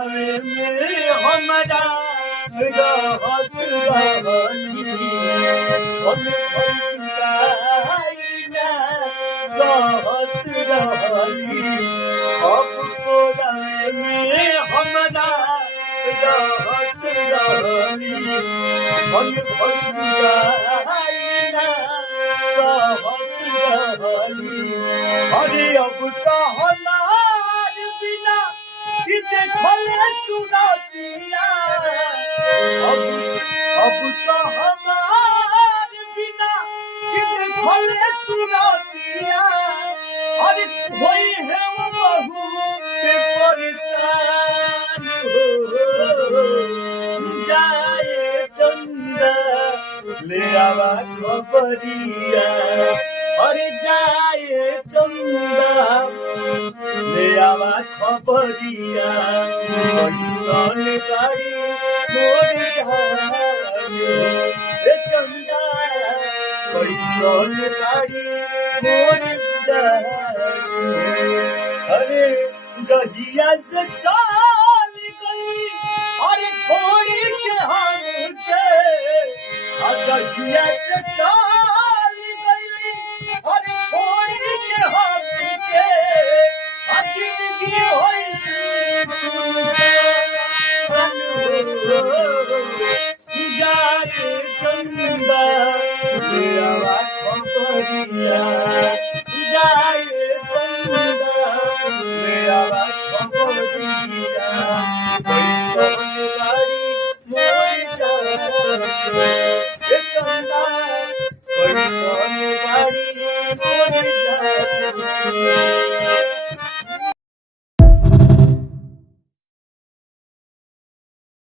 गावे में हमरा रहत रहनी छन भइलाइना सहत रहनी अब गावे में हमरा रहत रहनी छन भइलाइना सहत रहनी अरे अब तो हमार बिना कि देखले सुनतिया अब तो हमार बिना कि देखले सुनतिया अरे होई है वो बहू के परेशान हो जाए चंदा ले आवा खबरिया अरे जाए चंदा ले आवा खबरिया कैसन गाड़ी मोर जाने रे चंदा कैसन गाड़ी मोर जाने अरे जहिया से चल गई अरे छोड़ी के हमके जहिया से चल